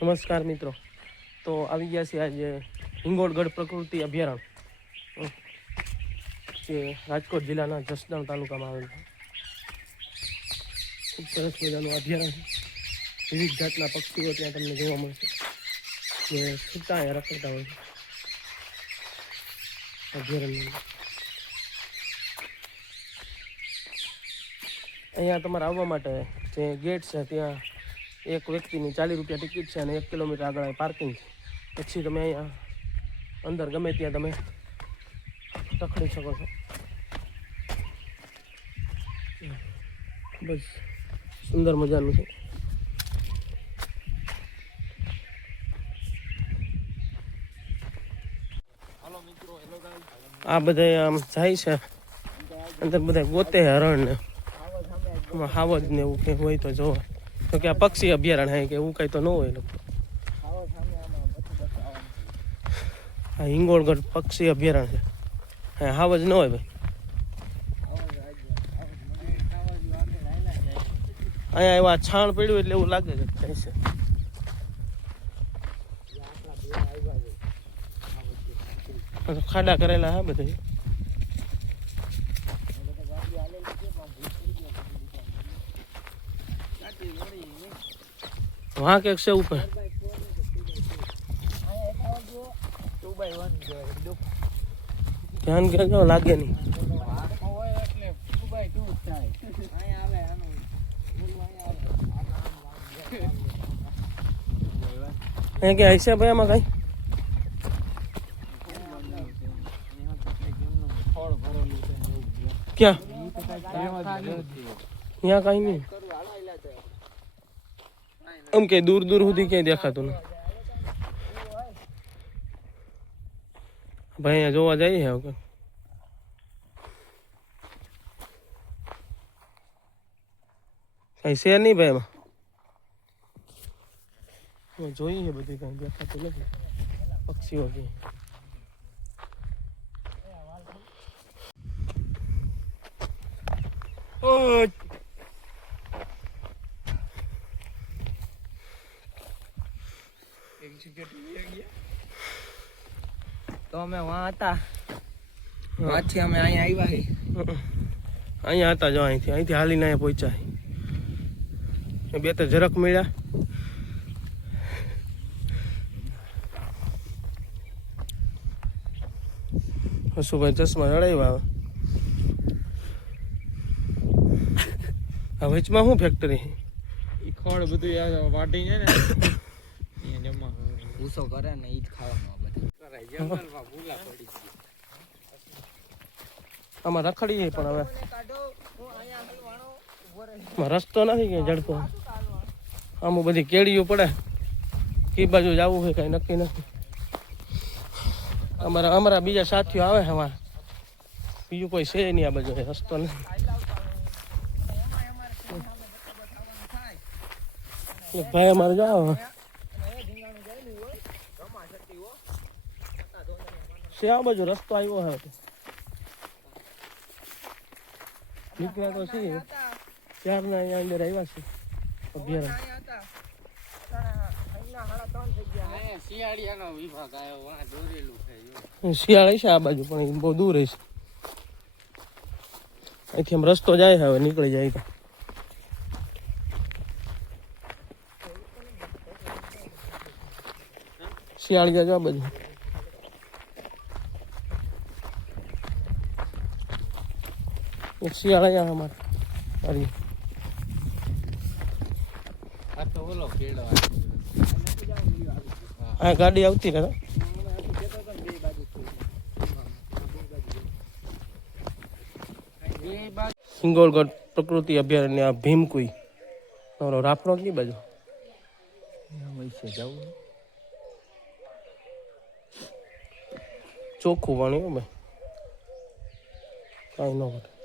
નમસ્કાર મિત્રો. તો આવી ગયા છે આજે હિંગોળગઢ પ્રકૃતિ અભયારણ્ય. જે રાજકોટ જિલ્લાના જસદણ તાલુકામાં આવેલ છે. ખૂબ સરસ મજાનું અભયારણ્ય વિવિધ જાતના પક્ષીઓ ત્યાં તમને જોવા મળશે. જે છૂટા અહીંયા રખડતા હોય છે. અભયારણ્યમાં અહીંયા તમારે આવવા માટે જે ગેટ છે ત્યાં એક વ્યક્તિની ચાલીસ રૂપિયા ટિકિટ છે અને એક કિલોમીટર આગળ પાર્કિંગ છે. પછી તમે અહીંયા અંદર ગમે ત્યાં તમે રખડી શકો છો. બસ, સુંદર મજાનું છે. આ બધા આમ જાય છે. અંદર બધા ગોતે હરણ ને. હાવજ ને એવું કંઈ હોય તો જોવા. તો કે આ પક્ષી અભયારણ્ય હે કે એવું કંઈ તો ન હોય લોકો આ હિંગોળગઢ પક્ષી અભયારણ્ય છે. હા જ ન હોય ભાઈ. અહીંયા એવા છાણ પડ્યું એટલે એવું લાગે છે કઈ છે. ખાડા કરેલા હા, બધા. વहाँ के से ઉપર ધ્યાન કે લાગે નહીં કે હશે ભાઈ આમાં કઈ ક્યાં અહીંયા કઈ નહીં આમ કે દૂર દૂર સુધી ક્યાંય દેખાતું નથી ભાઈ અહીંયા જોવા જઈએ હવે કે કઈ છે નહીં ભાઈ એમાં એમાં જોઈએ બધું કઈ દેખાતું નથી પક્ષીઓ કે ઓય તો અમે વાં હતા. પાછી અમે અહીંયા આવ્યા છે અહીંયા હતા જો અહીંથી. અહીંથી હાલીને અહીંયા પહોંચ્યા બે તો જરાક મળ્યા. હસુભાઈ ચશ્મા ચડાવ્યા આ વચમાં શું ફેક્ટરી ઈ ખડ બધું આ વાટી છે ને. અહીંયા જમા ભૂસો આમાં રખડીએ પણ હવે. રસ્તો નથી કઈ જડતો. આમાં બધી કેડીઓ પડે. કઈ બાજુ જવું હોય કઈ નક્કી નથી. અમારા અમારા બીજા સાથીઓ આવે છે બીજું કોઈ છે નહીં આ બાજુ રસ્તો નથી. ભાઈ અમારે જાઓ છે આ બાજુ રસ્તો આવ્યો હે નીકળ્યા તો છીએ. ત્યારના અહીંયા અંદર આવ્યા છે? છે જો. શિયાળ છે આ બાજુ, પણ બહુ દૂર હશે. અહીંથી રસ્તો જાય હવે નીકળી જાય તો શિયાળ ગયા જો આ બાજુ એક શિયાળ અહીંયા અમારે. અરે આ તો ઓલો કેળો આ ગાડી આવતી ને બે બાજુ સિંગોળગઢ પ્રકૃતિ અભયારણ્ય આ ભીમકુઈ તમારો રાફડો કઈ બાજુ વૈસે જવું. ચોખ્ખું પાણી ભાઈ. કાંઈ ન ઘટે